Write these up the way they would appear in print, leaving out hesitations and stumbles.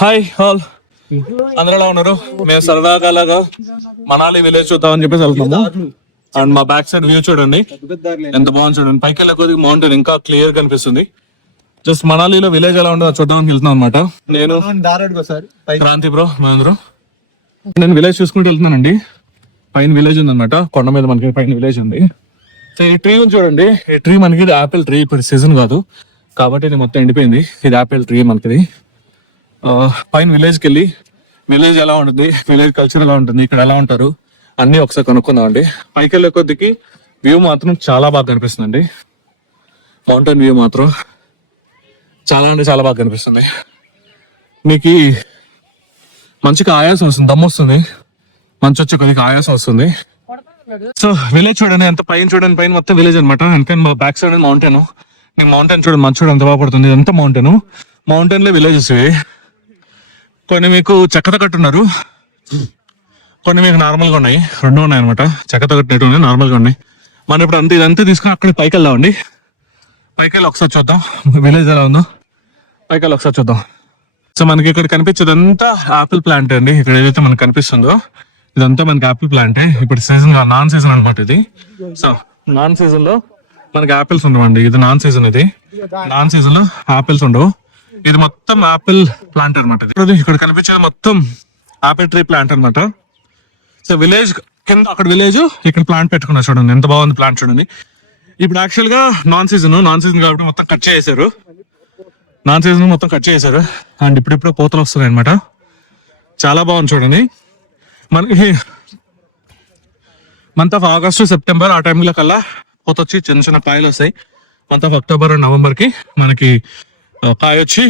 Hi all, అందరూ ఎలా ఉన్నారు? మేము సరదాగా అలాగా మనాలి విలేజ్ చూద్దామని చెప్పేసి వెళ్తున్నాము. అండ్ మా బ్యాక్ సైడ్ వ్యూ చూడండి ఎంత బాగుంది చూడండి. పైకి వెళ్ళే కొద్దిగా మౌంటైన్ ఇంకా క్లియర్ కనిపిస్తుంది. జస్ట్ మనాలిలో విలేజ్ ఎలా ఉండదో చూద్దామని వెళ్తున్నాం అనమాట. నేను క్రాంతి బ్రో మహేంద్ర, నేను విలేజ్ చూసుకుంటూ వెళ్తున్నానండి. పైన విలేజ్ ఉంది అనమాట, కొండ మీద మనకి పైన విలేజ్ ఉంది. సో ఈ ట్రీ ఉంది చూడండి, ఈ ట్రీ మనకి ఆపిల్ ట్రీ, ఇప్పుడు సీజన్ కాదు కాబట్టి ఇది మొత్తం ఎండిపోయింది. ఇది ఆపిల్ ట్రీ మనకి. పైన విలేజ్కి వెళ్ళి విలేజ్ ఎలా ఉంటుంది, విలేజ్ కల్చర్ ఎలా ఉంటుంది, ఇక్కడ ఎలా ఉంటారు అన్ని ఒకసారి కనుక్కుందాం అండి. పైకి వెళ్ళే కొద్దికి వ్యూ మాత్రం చాలా బాగా కనిపిస్తుందండి. మౌంటైన్ వ్యూ మాత్రం చాలా అంటే చాలా బాగా కనిపిస్తుంది. మీకు మంచిగా ఆయాసం వస్తుంది, దమ్ము వస్తుంది, మంచి వచ్చే కొద్దిగా ఆయాసం వస్తుంది. సో విలేజ్ చూడండి, ఎంత పైన చూడండి, పైన మొత్తం విలేజ్ అనమాట. అందుకని బ్యాక్ సైడ్ మౌంటైన్. నేను మౌంటైన్ చూడండి, మంచి చూడండి ఎంత బాగా పడుతుంది. ఇదంతా మౌంటైన్ లో విలేజెస్ ఇవి. కొన్ని మీకు చెక్కతో కట్టున్నారు, కొన్ని మీకు నార్మల్గా ఉన్నాయి. రెండు ఉన్నాయి అనమాట, చెక్కతో కట్టినట్టు ఉన్నాయి, నార్మల్గా ఉన్నాయి. మనం ఇప్పుడు ఇదంతా తీసుకుని అక్కడ పైకి వెళ్దామండి. పైకి వెళ్ళి ఒకసారి చూద్దాం విలేజ్ ఎలా ఉందో. పైకి వెళ్ళి ఒకసారి చూద్దాం. సో మనకి ఇక్కడ కనిపించేదంతా ఆపిల్ ప్లాంట్ అండి. ఇక్కడ ఏదైతే మనకు కనిపిస్తుందో ఇదంతా మనకి ఆపిల్ ప్లాంటే. ఇప్పుడు సీజన్ నాన్ సీజన్ అనమాట ఇది. సో నాన్ సీజన్ లో మనకి ఆపిల్స్ ఉండవండి. ఇది నాన్ సీజన్, ఇది నాన్ సీజన్ లో ఆపిల్స్ ఉండవు. ఇది మొత్తం ఆపిల్ ప్లాంట్ అనమాట. ఇక్కడ కనిపించేది మొత్తం ఆపిల్ ట్రీ ప్లాంట్ అనమాట. సో విలేజ్ కింద అక్కడ విలేజ్, ఇక్కడ ప్లాంట్ పెట్టుకున్నారు చూడండి, ఎంత బాగుంది ప్లాంట్ చూడండి. ఇప్పుడు యాక్చువల్ గా నాన్ సీజన్ కాబట్టి మొత్తం కట్ చేశారు. నాన్ సీజన్ మొత్తం కట్ చేశారు. అండ్ ఇప్పుడిప్పుడు పూతలు వస్తున్నాయి అనమాట. చాలా బాగుంది చూడండి. మనకి మంత్ ఆఫ్ ఆగస్టు సెప్టెంబర్ ఆ టైంలో కల్లా పూత వచ్చి చిన్న చిన్న కాయలు వస్తాయి. Month of October and November కి మనకి కాయ వచ్చి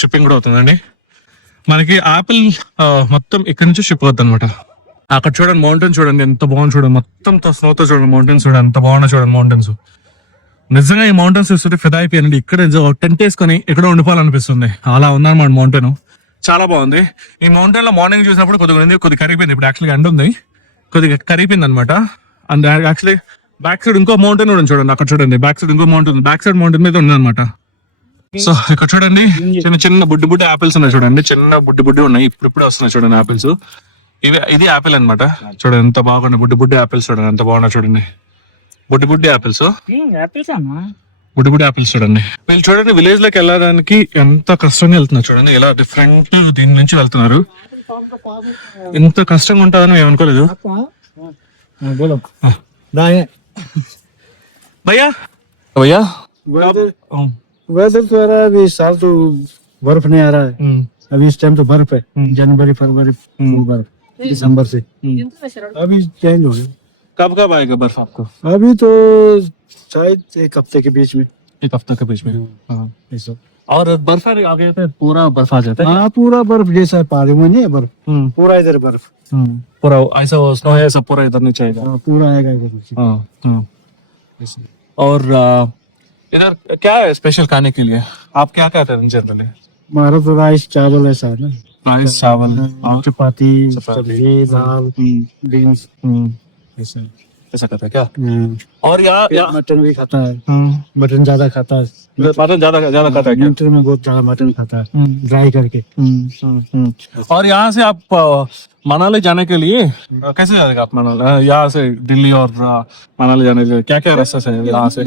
షిప్పింగ్ కూడా అవుతుందండి. మనకి ఆపిల్ మొత్తం ఇక్కడ నుంచి షిప్ అవుతుంది అనమాట. అక్కడ చూడండి మౌంటైన్ చూడండి ఎంత బాగుంది చూడండి, మొత్తం స్నోతో చూడండి మౌంటైన్స్ చూడండి ఎంత బాగున్నాయి చూడండి మౌంటైన్స్. నిజంగా ఈ మౌంటైన్స్ చూస్తుంటే ఫిదా అయిపోయానండి. ఇక్కడ టెంట్ వేసుకొని ఇక్కడ ఉండిపోవాలనిపిస్తుంది, అలా ఉందన్నమాట మౌంటైన్. చాలా బాగుంది. ఈ మౌంటైన్ లో మార్నింగ్ చూసినప్పుడు కొద్దిగా కరిగిపోయింది. ఇప్పుడు యాక్చువల్గా ఎండ ఉంది, కొద్దిగా కరిగిపోయింది అనమాట. అండ్ యాక్చువల్లీ బ్యాక్ సైడ్ ఇంకో మౌంటైన్ కూడా చూడండి. అక్కడ చూడండి బ్యాక్ సైడ్ ఇంకో మౌంటైన్, బ్యాక్ సైడ్ మౌంటైన్ మీద ఉంది అనమాట. సో ఇక్కడ చూడండి చిన్న చిన్న బుడ్డి ఆపిల్స్ ఉన్నాయి చూడండి, చిన్న బుడ్డి ఉన్నాయి, ఇప్పుడు వస్తున్నాయి చూడండి ఆపిల్స్. ఇది ఆపిల్ అనమాట. చూడండి ఎంత బాగున్నాయి బుడ్డి ఆపిల్స్ చూడండి ఎంత బాగున్నాయి చూడండి. బుడ్డి ఆపిల్స్, బుడ్డి ఆపిల్స్ చూడండి. వీళ్ళు చూడండి విలేజ్ లోకి వెళ్ళడానికి ఎంత కష్టంగా వెళ్తున్నారు చూడండి, ఎలా డిఫరెంట్ దీని నుంచి వెళ్తున్నారు. ఎంత కష్టంగా ఉంటుందని మేము అనుకోలేదు. భయ్యా భయ్యా वेदर तो आ रहा है अभी, साल तो बर्फ नहीं आ रहा है अभी। इस टाइम तो बर्फ है, जनवरी फरवरी बर्फ, दिसंबर से अभी चेंज हो गया। कब आएगा बर्फ आपको? अभी तो शायद एक हफ्ते के बीच में, एक हफ्ते के बीच में। हाँ और बर्फ आ गया था, पूरा बर्फ आ जाता है। हाँ पूरा बर्फ जैसा पहाड़ों में नहीं है बर्फ, पूरा इधर बर्फ, पूरा ऐसा स्नो है, सब पूरा इधर नीचे आएगा। पूरा आएगा इधर। और इधर क्या है स्पेशल खाने के लिए? आप क्या कहते हैं जनरली? हमारा तो राइस चावल ऐसा है ना, राइस चावल, चपाती, सब्जी, दाल, बीन्स, ऐसा कहता है क्या? और यहाँ मटन भी खाता है, मटन ज्यादा खाता है, मटन ज्यादा खाता है क्या? विंटर में बहुत ज्यादा मटन खाता है ड्राई करके। और यहाँ से आप मनाली जाने के लिए कैसे जाएगा आप मनाली? यहाँ से दिल्ली और मनाली जाने के लिए क्या क्या रास्ते है यहाँ से?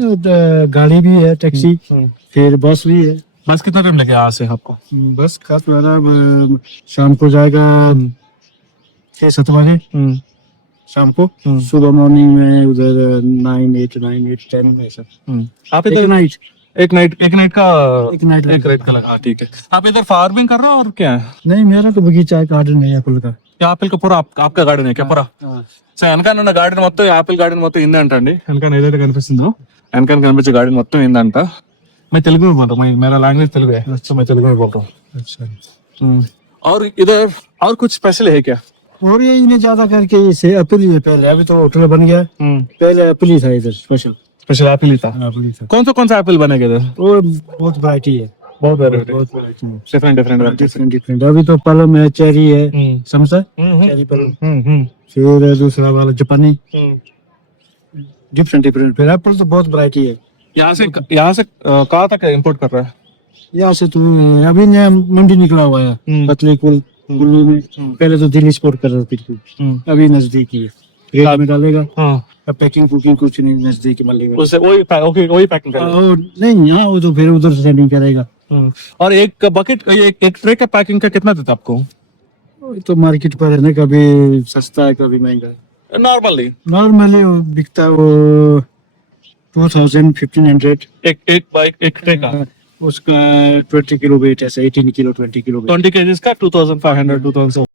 गाड़ी भी है, टैक्सी, फिर बस भी है। बस कितना टाइम लगेगा यहाँ से आपको? बस का तुम्हारा शाम को जाएगा 6-7 बजे शाम को, सुबह मॉर्निंग में उधर 9-8 में सब। आप इधर एक नाइट का लगा। ठीक है, आप इधर फार्मिंग कर रहे हो और क्या है? नहीं मेरा तो बगीचा है, गार्डन है कुल का। ఆపిల్ కు పూరా आपका गार्डन है क्या पूरा? సో వెనకాల గార్డెన్ మొత్తం ఆపిల్ గార్డెన్ మొత్తం ఇందంట అండి. వెనకాల ఏదైతే కనిపిస్తుందో వెనకాల కనిపించే గార్డెన్ మొత్తం ఇందంట. मैं तेलुगु में बोल रहा हूँ, मेरा लैंग्वेज तेलुगु है, अच्छा मैं तेलुगु में बोल रहा हूँ। अच्छा और इधर और कुछ स्पेशल है क्या? और ये इन्हें ज्यादा करके इसे एप्पल ही है पहले, अभी तो होटल बन गया, पहले एप्पल ही था इधर, स्पेशल एप्पल ही था। कौन सा एप्पल बनेगा इधर? वो बहुत वैरायटी है, बहुत वैरायटी, डिफरेंट। अभी तो पलम है, चेरी है, समझा चेरी पलम, फिर दूसरा वाला जापानी, डिफरेंट। फिर एप्पल तो बहुत वैरायटी है। यहाँ से कहाँ तक इम्पोर्ट कर रहा है? यहाँ से तो अभी नया मंडी निकला हुआ है पतली कुल्लू में। पहले तो दिल्ली स्पोर्ट कर रहा था, अभी नजदीक ही है। रेल में डालेगा, अब पैकिंग कुकिंग कुछ नहीं, नजदीक ही मिलेगा। उससे वही पैकिंग कर और नहीं यहाँ वो तो फिर उधर से सेंडिंग करेगा। और एक बकेट एक ट्रे का पैकिंग का कितना देता आपको तो मार्केट पर है ना, कभी सस्ता है कभी महंगा है। नॉर्मली? नॉर्मली वो बिकता है वो 2000-1500 एक ट्रे का उसका 20 किलो वेट ऐसा 18 किलो 20 किलो वेट। 20 kgs का 2500 2000।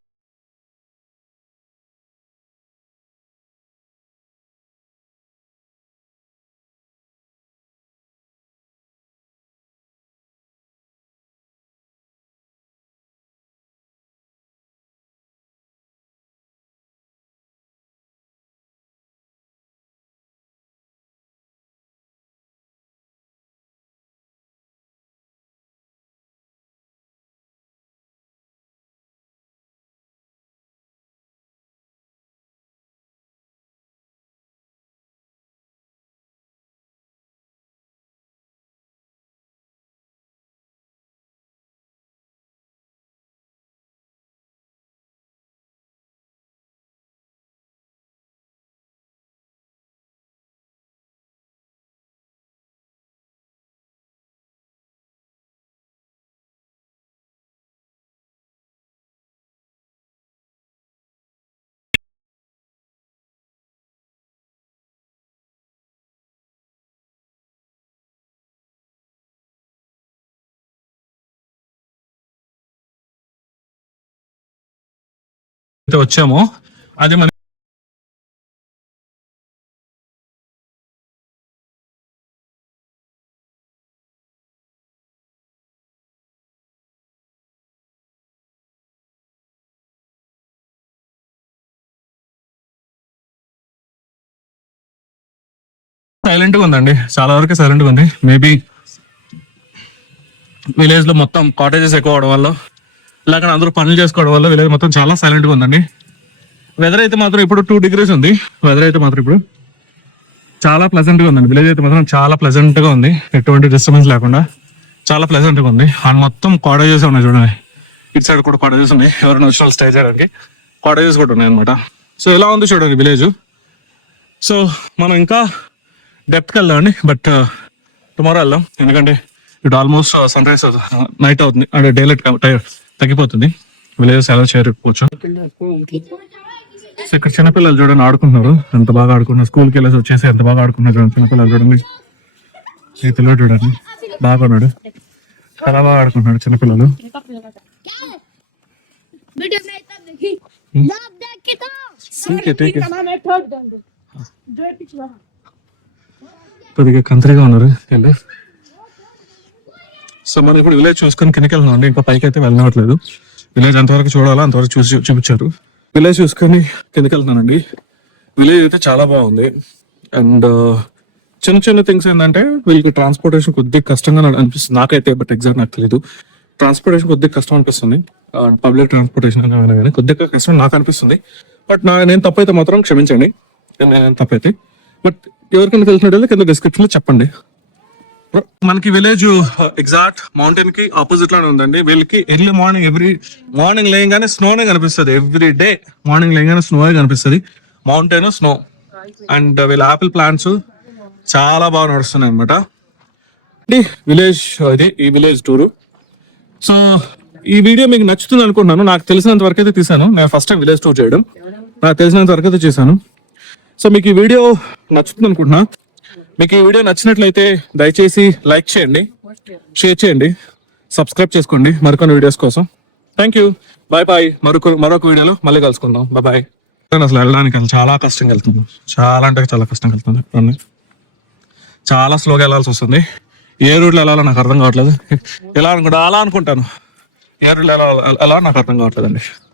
అయితే వచ్చాము అది మన సైలెంట్ గా ఉందండి, చాలా వరకు సైలెంట్ గా ఉంది. మేబీ విలేజ్ లో మొత్తం కాటేజెస్ ఎక్కువ అవడం వల్ల, లేక అందరూ పనులు చేసుకోవడం వల్ల విలేజ్ మొత్తం చాలా సైలెంట్ గా ఉందండి. వెదర్ అయితే మాత్రం ఇప్పుడు 2 degrees ఉంది. వెదర్ అయితే మాత్రం ఇప్పుడు చాలా ప్లెజెంట్ గా ఉందండి. విలేజ్ అయితే మాత్రం చాలా ప్లెజెంట్ గా ఉంది, ఎటువంటి డిస్టర్బెన్స్ లేకుండా చాలా ప్లెజెంట్ గా ఉంది. అండ్ మొత్తం కాటేజెస్ ఉన్నాయి చూడండి, ఇటు సైడ్ కూడా కాటేజెస్ ఉన్నాయి. ఎవరైనా వచ్చిన వాళ్ళు స్టే చేయడానికి కాటేజెస్ కూడా ఉన్నాయి అనమాట. సో ఎలా ఉంది చూడండి విలేజ్. సో మనం ఇంకా డెప్త్కి వెళ్దామండి, బట్ టుమారో వెళ్దాం. ఎందుకంటే ఇటు ఆల్మోస్ట్ సన్ రైజ్ నైట్ అవుతుంది, అంటే డే లైట్ తగ్గిపోతుంది. విలేజెస్ ఎలా చేరుకోవచ్చు. సో ఇక్కడ చిన్నపిల్లలు చూడండి ఆడుకుంటున్నారు, ఎంత బాగా ఆడుకుంటున్నారు. స్కూల్కి వెళ్ళేసి వచ్చేసి ఎంత బాగా ఆడుకుంటున్నారు చూడండి చిన్నపిల్లలు. చూడండి ఈ పిల్లలు చూడండి బాగా ఉన్నాడు, చాలా బాగా ఆడుకుంటున్నాడు చిన్నపిల్లలు. కొద్దిగా కంత్రిగా ఉన్నారు వీళ్ళు. సో మనం ఇప్పుడు విలేజ్ చూసుకొని కిందకి వెళ్తున్నాం అండి, ఇంకా పైకి అయితే వెళ్ళనట్లేదు. విలేజ్ ఎంతవరకు చూడాలో అంతవరకు చూపించారు. విలేజ్ చూసుకొని కిందకి వెళ్తున్నానండి. విలేజ్ అయితే చాలా బాగుంది. అండ్ చిన్న చిన్న థింగ్స్ ఏంటంటే వీళ్ళకి ట్రాన్స్పోర్టేషన్ కొద్దిగా కష్టంగా అనిపిస్తుంది నాకైతే, బట్ ఎగ్జాక్ట్ నాకు తెలియదు. ట్రాన్స్పోర్టేషన్ కొద్దిగా కష్టం అనిపిస్తుంది, పబ్లిక్ ట్రాన్స్పోర్టేషన్ అని కానీ కొద్దిగా కష్టం నాకు అనిపిస్తుంది. బట్ నేను తప్పైతే మాత్రం క్షమించండి, నేను తప్పైతే. బట్ ఎవరికైనా తెలిసినట్టు కింద డిస్క్రిప్షన్ లో చెప్పండి. మనకి విలేజ్ ఎగ్జాక్ట్ మౌంటైన్ కి ఆపోజిట్ లోనే ఉందండి. వీళ్ళకి ఎర్లీ మార్నింగ్ మార్నింగ్ లేయంగానే స్నోనే కనిపిస్తుంది. ఎవ్రీ డే మార్నింగ్ లేయంగానే స్నోనే కనిపిస్తుంది, మౌంటైన్ స్నో. అండ్ వీళ్ళ ఆపిల్ ప్లాంట్స్ చాలా బాగా నడుస్తున్నాయి అనమాట. విలేజ్ ఇది ఈ విలేజ్ టూరు. సో ఈ వీడియో మీకు నచ్చుతుంది అనుకుంటున్నాను. నాకు తెలిసినంత వరకు అయితే తీసాను, నేను ఫస్ట్ టైం విలేజ్ టూర్ చేయడం, నాకు తెలిసినంత వరకు అయితే చేశాను. సో మీకు ఈ వీడియో నచ్చుతుంది అనుకుంటున్నా. మీకు ఈ వీడియో నచ్చినట్లయితే దయచేసి లైక్ చేయండి, షేర్ చేయండి, సబ్స్క్రైబ్ చేసుకోండి మరికొన్ని వీడియోస్ కోసం. Thank you, bye bye. మరొక వీడియోలో మళ్ళీ కలుసుకుందాం. బాయ్. అసలు వెళ్ళడానికి చాలా కష్టంగా వెళ్తుంది, చాలా అంటే చాలా కష్టంగా వెళ్తుంది. చాలా స్లోగా వెళ్ళాల్సి వస్తుంది. ఏ రూట్లో వెళ్ళాలో నాకు అర్థం కావట్లేదు. ఎలా అనుకుంటాను ఏ రూట్లో ఎలా నాకు అర్థం కావట్లేదండి.